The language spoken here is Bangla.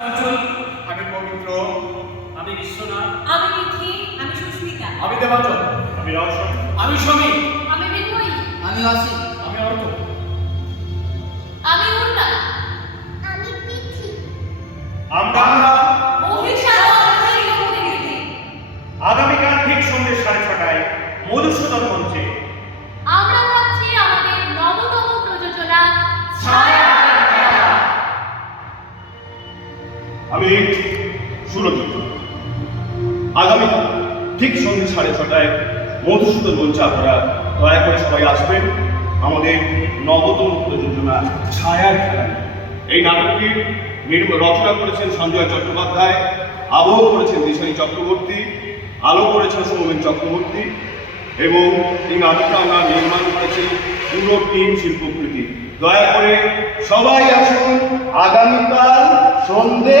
অঞ্চল। আমি পবিত্র। আমি বিশ্বনাথ। আমি তিথি। আমি সুস্মিতা। আমি দেবাঞ্জন। আমি রওশন। আমি সমীর। আমি মৃন্ময়ী। আমি অসীম। আমি অর্ক। আমি উর্না। আমি তিথি। আমরা আগামীকাল ঠিক সন্ধ্যে 6:30টায় মধুসূদন মঞ্চে আমরা ভাবছি আমাদের নবতম প্রযোজনা আমি সুরজিৎ। আগামীকাল ঠিক সন্ধ্যে 6:30টায় মধুসূদন মঞ্চে আপনারা দয়া করে সবাই আসবেন আমাদের নবতম প্রযোজনা ছায়ার খেলা। এই নাটকটির রচনা করেছেন সঞ্জয় চট্টোপাধ্যায়, আবহ করেছেন দিশানী চক্রবর্তী, আলো করেছেন সৌমেন চক্রবর্তী এবং এই নাটকটা আমরা নির্মাণ করেছি পুরো টিম শিল্পকৃতি। দয়া করে সবাই আসুন আগামীকাল সন্ধ্যে